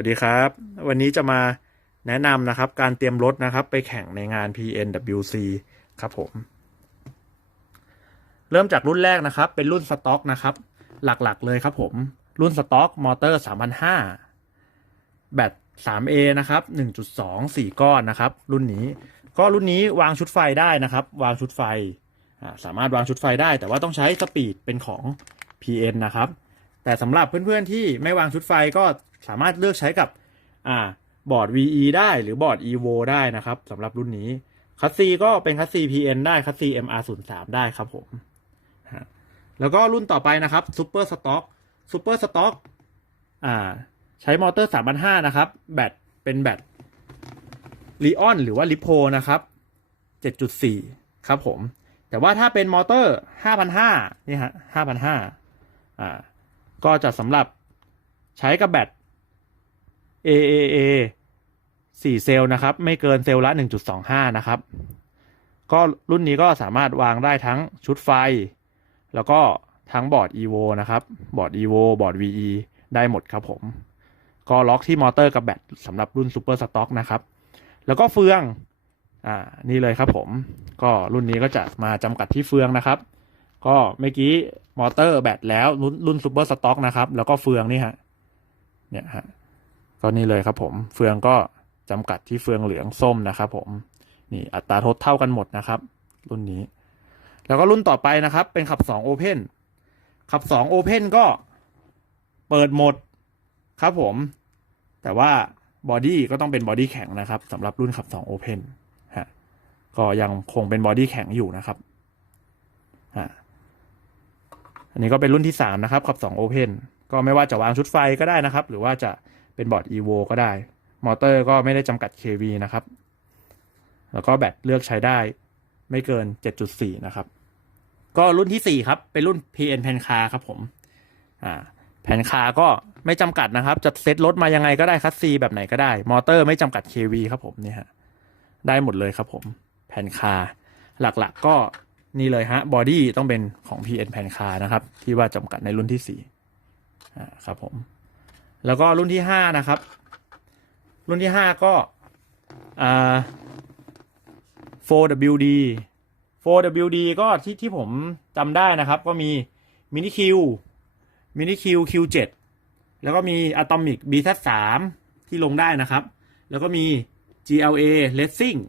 วัสดีครับ วันนี้จะมาแนะนำนะครับ การเตรียมรถนะครับ ไปแข่งในงาน PNWC ครับผม เริ่มจากรุ่นแรกนะครับ เป็นรุ่นสต็อกนะครับ หลักๆเลยครับผม รุ่นสต็อกมอเตอร์3,500แบต 3A นะครับ 1.2 4 ก้อนนะครับ รุ่นนี้ ก็รุ่นนี้วางชุดไฟได้นะครับ วางชุดไฟ สามารถวางชุดไฟได้ แต่ว่าต้องใช้สปีดเป็นของ PN นะครับ แต่สำหรับเพื่อนๆที่ไม่วางชุดไฟก็สามารถเลือกใช้กับอ่าบอร์ด VE ได้หรือบอร์ด EVO ได้นะครับสำหรับรุ่นนี้คัสซีก็เป็นคัสซี PN ได้คัสซี MR03 ได้ครับผม แล้วก็รุ่นต่อไปนะครับ Super Stock Super Stock อ่าใช้มอเตอร์3,500นะครับ แบตเป็นแบตลีออนหรือว่าลิโพนะครับ 7.4 ครับผม แต่ว่าถ้าเป็นมอเตอร์ 5,500นี่ฮะ5,500อ่า ก็จะสำหรับใช้กับแบต AAA 4 เซลล์นะครับ ไม่เกินเซลล์ละ 1.25 นะครับ ก็รุ่นนี้ก็สามารถวางได้ทั้งชุดไฟ แล้วก็ทั้งบอร์ด EVO นะครับ บอร์ด EVO บอร์ด VE ได้หมดครับผม ก็ล็อกที่มอเตอร์กับแบตสำหรับรุ่น Super Stock นะครับ แล้วก็เฟือง อ่า นี่เลยครับผม ก็รุ่นนี้ก็จะมาจำกัดที่เฟืองนะครับ ก็เมื่อกี้มอเตอร์แบตแล้วรุ่นรุ่นซูเปอร์สต็อกนะครับ แล้วก็เฟืองนี่ฮะเนี่ยฮะก็นี่เลยครับผมเฟืองก็จำกัดที่เฟืองเหลืองส้มนะครับผมนี่อัตราทดเท่ากันหมดนะครับ รุ่นนี้ แล้วก็รุ่นต่อไปนะครับ เป็นขับ2 Open ขับ2 Open ก็เปิดหมดครับผม แต่ว่าบอดี้ก็ต้องเป็นบอดี้แข็งนะครับสำหรับรุ่นขับ2 Open ฮะก็ยังคงเป็นบอดี้แข็งอยู่นะครับอ่าอั นนี้ก็เป็นรุ่นที่สามนะครับขับ2 Open ก็ไม่ว่าจะวางชุดไฟก็ได้นะครับ หรือว่าจะเป็นบอร์ด EVO ก็ได้ มอเตอร์ก็ไม่ได้จำกัด KV นะครับ แล้วก็แบตเลือกใช้ได้ไม่เกิน 7.4 นะครับ ก็รุ่นที่ 4 ครับ เป็นรุ่น PN แผ่นคาครับผมอ่าแผ่นคาก็ไม่จำกัดนะครับ จะเซตรถมายังไงก็ได้คัสซีแบบไหนก็ได้ มอเตอร์ไม่จำกัด KV ครับผมเนี่ยฮะได้หมดเลยครับผม แผ่นคาหลักๆก็ นี่เลยฮะบอดี้ต้องเป็นของ PN แผ่นคานะครับ ที่ว่าจำกัดในรุ่นที่สี่อ่าครับผม แล้วก็รุ่นที่ห้านะครับ รุ่นที่ห้าก็อ่า 4WD 4WD ก็ที่ที่ผมจำได้นะครับ ก็มีมินิคิวมินิคิว Q7 แล้วก็มี Atomic B 3ที่ลงได้นะครับ แล้วก็มี GLA Racing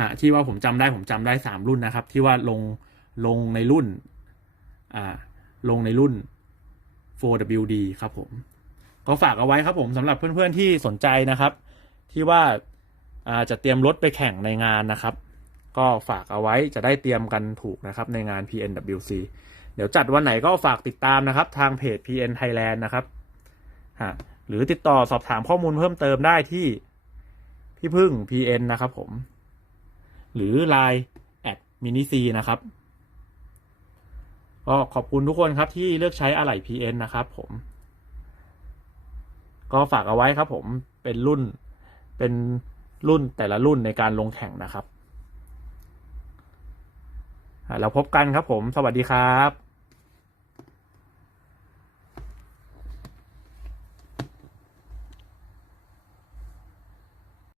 ฮะที่ว่าผมจำได้ผมจำได้สามรุ่นนะครับ ที่ว่าลงลงในรุ่นอ่าลงในรุ่น 4WD ครับผม ก็ฝากเอาไว้ครับผมสำหรับเพื่อนๆที่สนใจนะครับ ที่ว่าอ่าจะเตรียมรถไปแข่งในงานนะครับ ก็ฝากเอาไว้จะได้เตรียมกันถูกนะครับ ในงาน PNWC เดี๋ยวจัดวันไหนก็ฝากติดตามนะครับ ทางเพจ PN Thailand นะครับฮะหรือติดต่อสอบถามข้อมูลเพิ่มเติมได้ที่พี่พึ่ง PN นะครับผม หรือ Line แอดมินิซีนะครับ ก็ขอบคุณทุกคนครับที่เลือกใช้อะไหล่ PN นะครับผม ก็ฝากเอาไว้ครับผมเป็นรุ่นเป็นรุ่นแต่ละรุ่นในการลงแข่งนะครับเราพบกันครับผม สวัสดีครับ